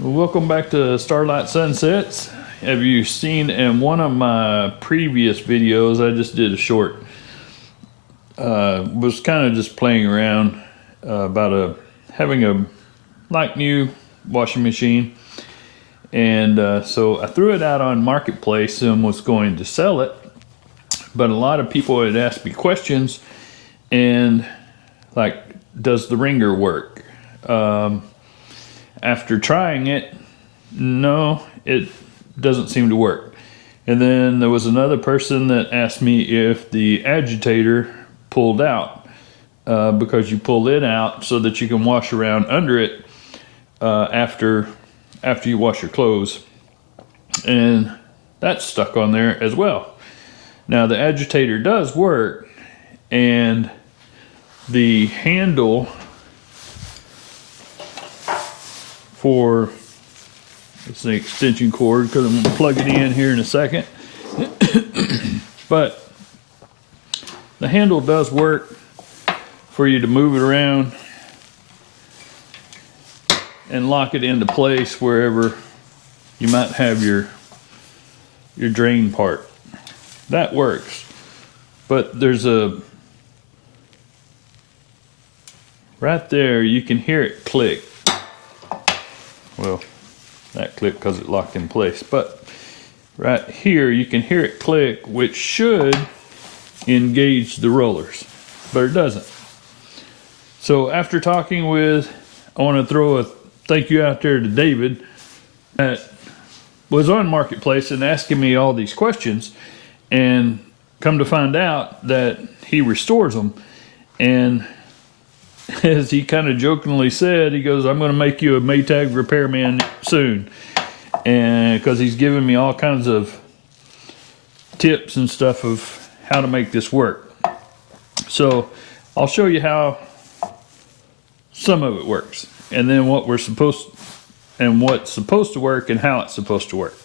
Welcome back to Starlight Sunsets. Have you seen in one of my previous videos, I just did a short, was kind of just playing around about having a like new washing machine. And so I threw it out on Marketplace and was going to sell it. But a lot of people had asked me questions and like, does the Wringer work? After trying it, no, it doesn't seem to work. And then there was another person that asked me if the agitator pulled out, because you pull it out so that you can wash around under it after you wash your clothes. And that's stuck on there as well. Now the agitator does work, and the handle for, it's the extension cord, because I'm going to plug it in here in a second. But the handle does work for you to move it around and lock it into place wherever you might have your drain part. That works. But there's a, right there you can hear it click. Well, that clicked because it locked in place, but right here you can hear it click, which should engage the rollers, but it doesn't. So after talking with, I want to throw a thank you out there to David that was on Marketplace and asking me all these questions, and come to find out that he restores them. And as he kind of jokingly said, he goes, I'm going to make you a Maytag repairman soon. And because he's giving me all kinds of tips and stuff of how to make this work. So I'll show you how some of it works, and then what's supposed to work and how it's supposed to work.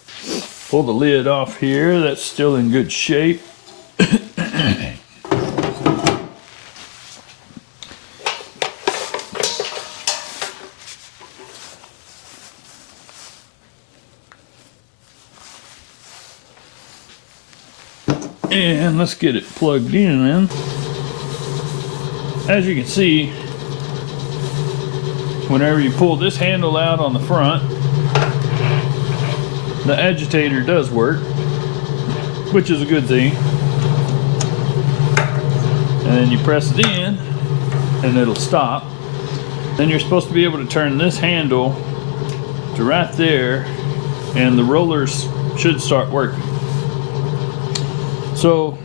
Pull the lid off here. That's still in good shape. And let's get it plugged in then. As you can see, whenever you pull this handle out on the front, the agitator does work, which is a good thing. And then you press it in and it'll stop. Then you're supposed to be able to turn this handle to right there and the rollers should start working. So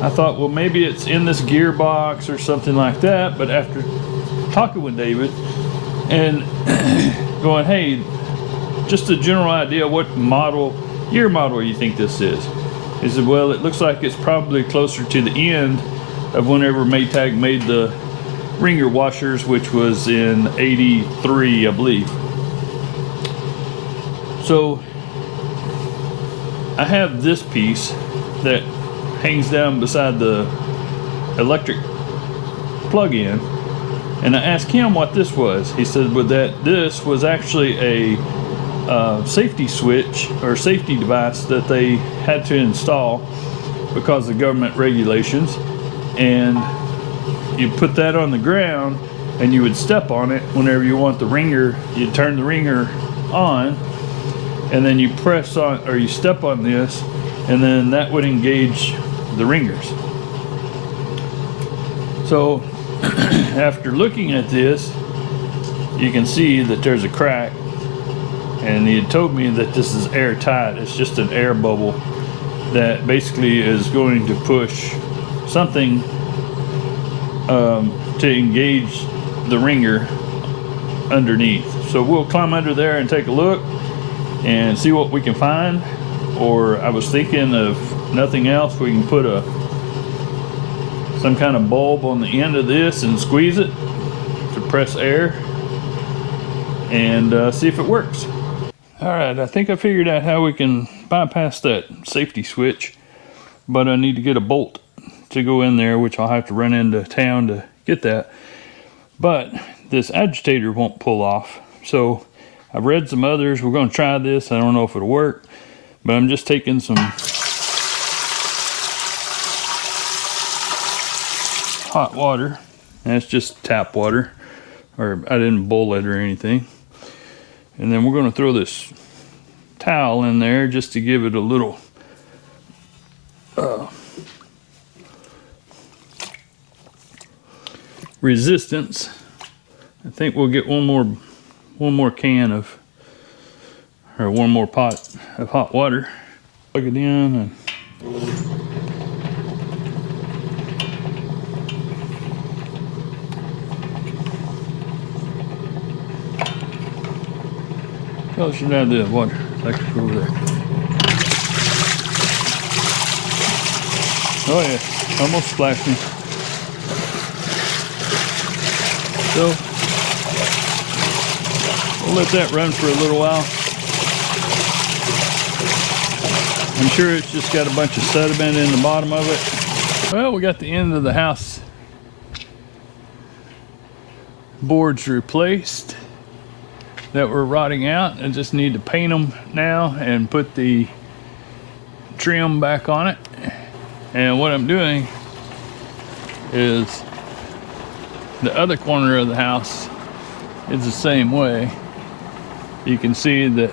I thought, well, maybe it's in this gearbox or something like that. But after talking with David and going, hey, just a general idea, what year model you think this is? He said, well, it looks like it's probably closer to the end of whenever Maytag made the Wringer washers, which was in '83, I believe. So I have this piece that hangs down beside the electric plug-in, and I asked him what this was. He said, well, that this was actually a safety switch or safety device that they had to install because of government regulations, and you put that on the ground and you would step on it whenever you want the Wringer. You turn the Wringer on, and then you press on, or you step on this, and then that would engage the Wringers. So after looking at this, you can see that there's a crack, and he had told me that this is airtight. It's just an air bubble that basically is going to push something to engage the Wringer underneath. So we'll climb under there and take a look and see what we can find. Or I was thinking, of nothing else, we can put some kind of bulb on the end of this and squeeze it to press air and see if it works. Alright, I think I figured out how we can bypass that safety switch, but I need to get a bolt to go in there, which I'll have to run into town to get that. But this agitator won't pull off, so I've read some others. We're going to try this. I don't know if it'll work, but I'm just taking some hot water. And it's just tap water, or I didn't boil it or anything. And then we're going to throw this towel in there just to give it a little resistance. I think we'll get one more can of, or one more pot of hot water. Plug it in and oh, should have the water. Electric over there. Oh yeah, almost splashed me. So we'll let that run for a little while. I'm sure it's just got a bunch of sediment in the bottom of it. Well, we got the end of the house boards replaced that were rotting out. I just need to paint them now and put the trim back on it. And what I'm doing is the other corner of the house is the same way. You can see that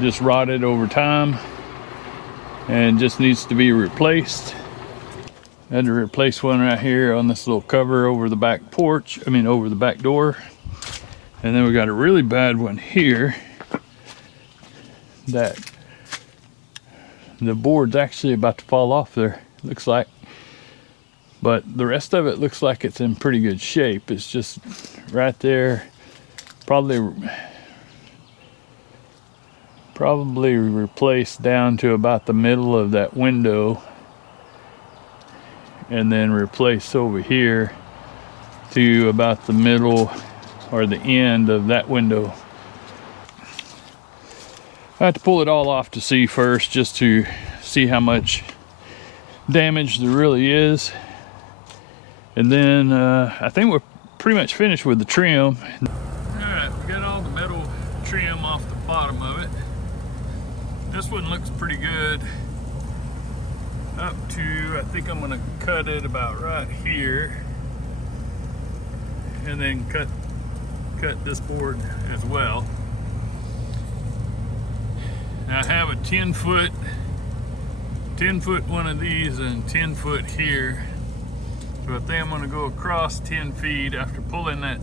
just rotted over time and just needs to be replaced. I had to replace one right here on this little cover over the back porch, over the back door. And then we got a really bad one here that the board's actually about to fall off there, looks like. But the rest of it looks like it's in pretty good shape. It's just right there, probably replaced down to about the middle of that window, and then replaced over here to about the middle or the end of that window. I have to pull it all off to see first, just to see how much damage there really is. And then I think we're pretty much finished with the trim. Alright, we got all the metal trim off the bottom of it. This one looks pretty good. Up to, I think I'm gonna cut it about right here. And then cut this board as well. Now I have a 10 foot one of these and 10 foot here. So I think I'm gonna go across 10 feet after pulling that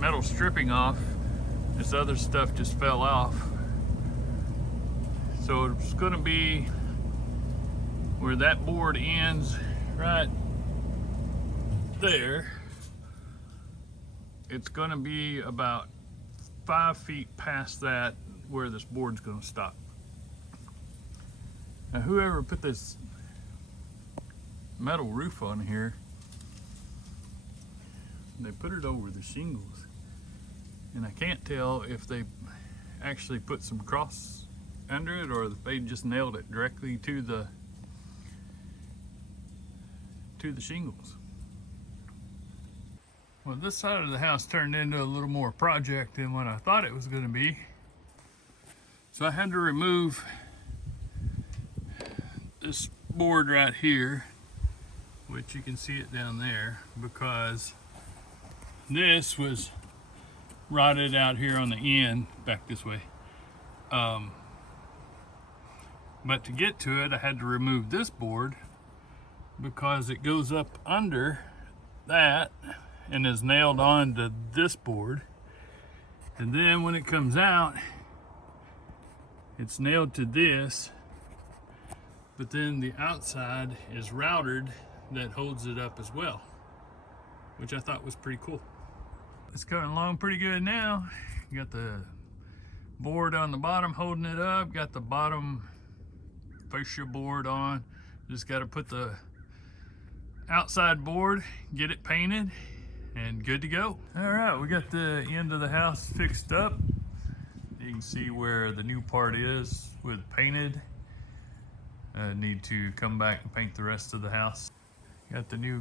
metal stripping off. This other stuff just fell off. So it's gonna be where that board ends, right there. It's gonna be about 5 feet past that where this board's gonna stop. Now whoever put this metal roof on here, they put it over the shingles, and I can't tell if they actually put some cross under it or if they just nailed it directly to the shingles. Well, this side of the house turned into a little more project than what I thought it was going to be. So I had to remove this board right here, which you can see it down there, because this was rotted out here on the end, back this way. But to get to it, I had to remove this board because it goes up under that and is nailed on to this board. And then when it comes out, it's nailed to this, but then the outside is routed that holds it up as well, which I thought was pretty cool. It's coming along pretty good now. You got the board on the bottom holding it up, got the bottom fascia board on. Just got to put the outside board, get it painted, and good to go. All right, we got the end of the house fixed up. You can see where the new part is with painted. Need to come back and paint the rest of the house. Got the new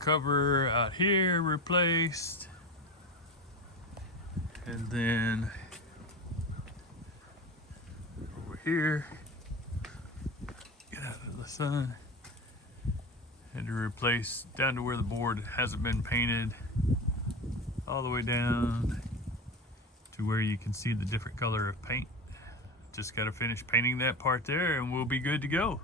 cover out here replaced. And then over here, get out of the sun. Had to replace down to where the board hasn't been painted, all the way down to where you can see the different color of paint. Just got to finish painting that part there and we'll be good to go.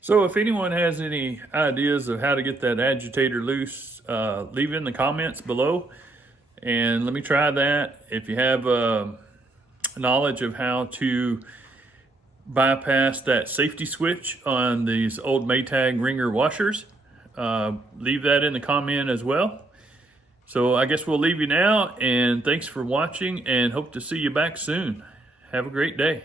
So if anyone has any ideas of how to get that agitator loose, leave it in the comments below and let me try that. If you have knowledge of how to bypass that safety switch on these old Maytag Wringer washers, leave that in the comment as well. So I guess we'll leave you now, and thanks for watching and hope to see you back soon. Have a great day.